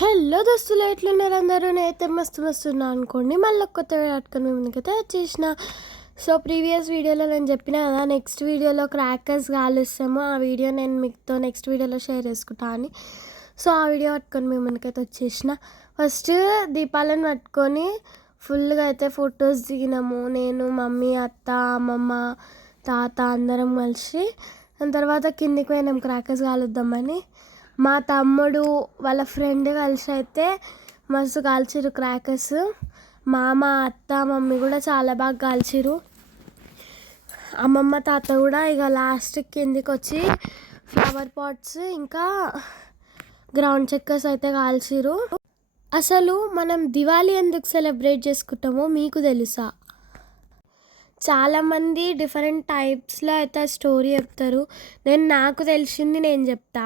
Hello దోస్తులు, ఎట్లున్నారు అందరూ? నేనైతే మస్తున్నా అనుకోండి. మళ్ళీ కొత్త వీడియో పట్టుకొని మేము ముందుకైతే వచ్చేసిన. సో ప్రీవియస్ వీడియోలో నేను చెప్పిన కదా, నెక్స్ట్ వీడియోలో క్రాకర్స్ కాలుస్తాము. ఆ వీడియో నేను మీతో నెక్స్ట్ వీడియోలో షేర్ చేసుకుంటా అని. సో ఆ వీడియో పట్టుకొని మేము ముందుకైతే వచ్చేసిన. ఫస్ట్ దీపాలను పట్టుకొని ఫుల్గా అయితే ఫొటోస్ దిగినాము. నేను, మమ్మీ, అత్త, అమ్మమ్మ, తాత అందరం కలిసి. దాని తర్వాత కిందికి పోయినాం క్రాకర్స్ కాలుద్దామని. మా తమ్ముడు వాళ్ళ ఫ్రెండ్ కలిసి అయితే మస్తు కాల్చిరు క్రాకర్స్. మామ, అత్త, మమ్మీ కూడా చాలా బాగా కాల్చిరు. అమ్మమ్మ, తాత కూడా ఇక లాస్ట్ కిందికి వచ్చి ఫ్లవర్ పాట్స్ ఇంకా గ్రౌండ్ చెక్కర్స్ అయితే కాల్చిరు. అసలు మనం దివాళీ ఎందుకు సెలబ్రేట్ చేసుకుంటామో మీకు తెలుసా? చాలామంది డిఫరెంట్ టైప్స్లో అయితే స్టోరీ చెప్తారు. నాకు తెలిసింది నేను చెప్తా.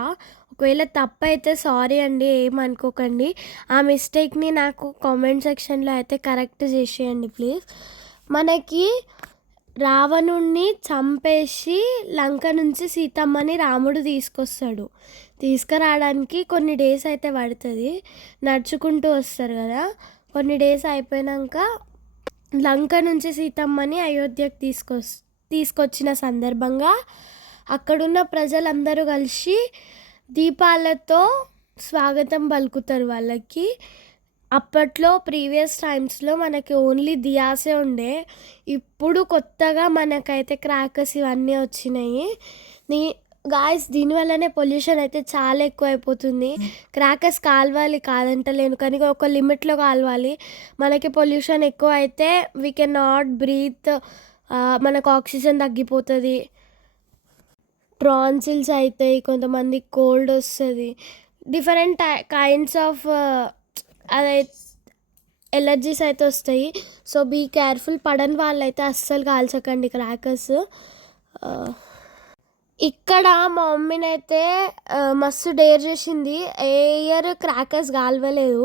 ఒకవేళ తప్పు అయితే సారీ అండి, ఏమనుకోకండి. ఆ మిస్టేక్ని నాకు కామెంట్ సెక్షన్లో అయితే కరెక్ట్ చేసేయండి ప్లీజ్. మనకి రావణుణ్ణి చంపేసి లంక నుంచి సీతమ్మని రాముడు తీసుకొస్తాడు. తీసుకురావడానికి కొన్ని డేస్ అయితే పడుతుంది. నడుచుకుంటూ వస్తారు కదా. కొన్ని డేస్ అయిపోయాక లంక నుంచి సీతమ్మని అయోధ్యకు తీసుకొచ్చిన సందర్భంగా అక్కడున్న ప్రజలందరూ కలిసి దీపాలతో స్వాగతం పలుకుతారు వాళ్ళకి. అప్పట్లో ప్రీవియస్ టైమ్స్లో మనకి ఓన్లీ దియాసే ఉండే. ఇప్పుడు కొత్తగా మనకైతే క్రాకర్స్ ఇవన్నీ వచ్చినాయి. గాయస్, దీనివల్లనే పొల్యూషన్ అయితే చాలా ఎక్కువ అయిపోతుంది. క్రాకర్స్ కాల్వాలి కాదంటలేను, కానీ ఒక లిమిట్లో కాల్వాలి. మనకి పొల్యూషన్ ఎక్కువ అయితే వీ కెన్ నాట్ బ్రీత్, మనకు ఆక్సిజన్ తగ్గిపోతుంది, ట్రాన్సిల్స్ అవుతాయి, కొంతమంది కోల్డ్ వస్తుంది, డిఫరెంట్ కైండ్స్ ఆఫ్ అదై ఎలర్జీస్ అయితే వస్తాయి. So be careful. పడని వాళ్ళైతే అస్సలు కాల్చకండి క్రాకర్స్. ఇక్కడ మా మమ్మీనైతే మస్తు డేర్ చేసింది. ఏ ఇయర్ క్రాకర్స్ కాల్వలేదు.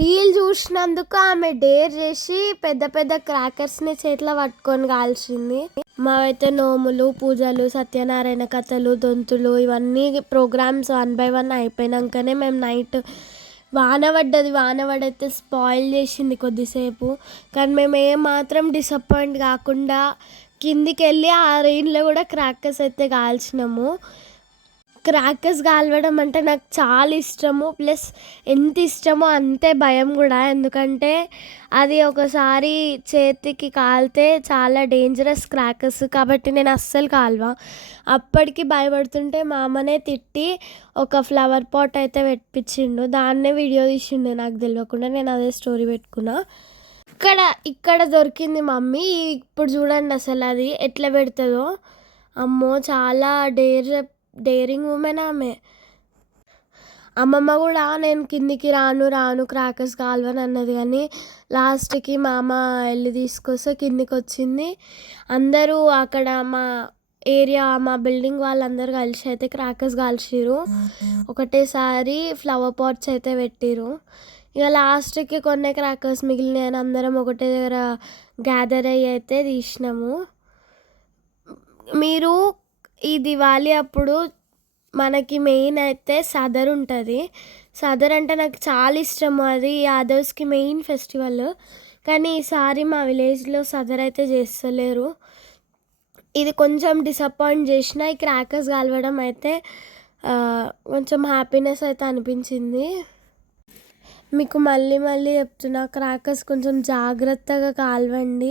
రీల్ చూసినందుకు ఆమె డేర్ చేసి పెద్ద పెద్ద క్రాకర్స్ని చేతిలో పట్టుకొని కాల్చింది. మావైతే నోములు, పూజలు, సత్యనారాయణ కథలు, దొంతులు ఇవన్నీ ప్రోగ్రామ్స్ 1 by 1 అయిపోయినాకనే మేము నైట్ వాన పడైతే స్పాయిల్ చేసింది కొద్దిసేపు. కానీ మేము ఏమాత్రం డిసప్పాయింట్ కాకుండా కిందికి వెళ్ళి ఆ రెయిన్లో కూడా క్రాకర్స్ అయితే కాల్చినాము. క్రాకర్స్ కాల్వడం అంటే నాకు చాలా ఇష్టము. ప్లస్ ఎంత ఇష్టమో అంతే భయం కూడా. ఎందుకంటే అది ఒకసారి చేతికి కాలితే చాలా డేంజరస్ క్రాకర్స్. కాబట్టి నేను అస్సలు కాల్వా. అప్పటికి భయపడుతుంటే మా అమ్మనే తిట్టి ఒక ఫ్లవర్ పాట్ అయితే పెట్టించిండు. దాన్నే వీడియో తీసిండు నాకు తెలియకుండా. నేను అదే స్టోరీ పెట్టుకున్నా. ఇక్కడ దొరికింది మమ్మీ. ఇప్పుడు చూడండి అసలు అది ఎట్లా పెడుతుందో. అమ్మో, చాలా డేరింగ్ ఉమెన్ ఆమె. అమ్మమ్మ కూడా నేను కిందికి రాను క్రాకర్స్ కాల్వని అన్నది, కానీ లాస్ట్కి మా అమ్మ వెళ్ళి తీసుకొస్తే కిందికి వచ్చింది. అందరూ అక్కడ మా ఏరియా, మా బిల్డింగ్ వాళ్ళందరూ కలిసి అయితే క్రాకర్స్ కాల్చిరు. ఒకటేసారి ఫ్లవర్ పాట్స్ అయితే పెట్టిరు. ఇక లాస్ట్కి కొన్ని క్రాకర్స్ మిగిలినాయని అందరం ఒకటే దగ్గర గ్యాదర్ అయ్యి అయితే తీసినాము. మీరు ఈ దివాళీ అప్పుడు మనకి మెయిన్ అయితే సదర్ ఉంటుంది. సదర్ అంటే నాకు చాలా ఇష్టము. అది యాదవ్స్కి మెయిన్ ఫెస్టివల్. కానీ ఈసారి మా విలేజ్లో సదర్ అయితే చేస్తలేరు. ఇది కొంచెం డిసప్పాయింట్ చేసిన. ఈ క్రాకర్స్ కాల్వడం అయితే కొంచెం హ్యాపీనెస్ అయితే అనిపించింది. మీకు మళ్ళీ చెప్తున్నా, క్రాకర్స్ కొంచెం జాగ్రత్తగా కాల్వండి,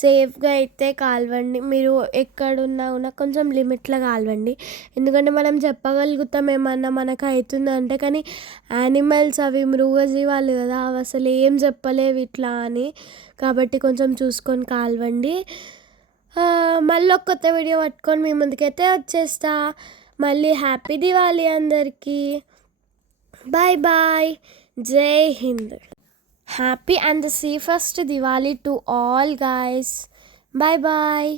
సేఫ్గా అయితే కాల్వండి. మీరు ఎక్కడున్నా కూడా కొంచెం లిమిట్లో కాల్వండి. ఎందుకంటే మనం చెప్పగలుగుతాం ఏమన్నా మనకు అవుతుందంటే, కానీ యానిమల్స్ అవి మృగజీవాలు కదా, అవి అసలు ఏం చెప్పలేవు ఇట్లా అని. కాబట్టి కొంచెం చూసుకొని కాల్వండి. మళ్ళీ ఒక కొత్త వీడియో పట్టుకొని మీ ముందుకైతే వచ్చేస్తా. మళ్ళీ హ్యాపీ దివాళీ అందరికీ. Bye bye. Jai Hind. Happy and the safest Diwali to all guys. Bye bye.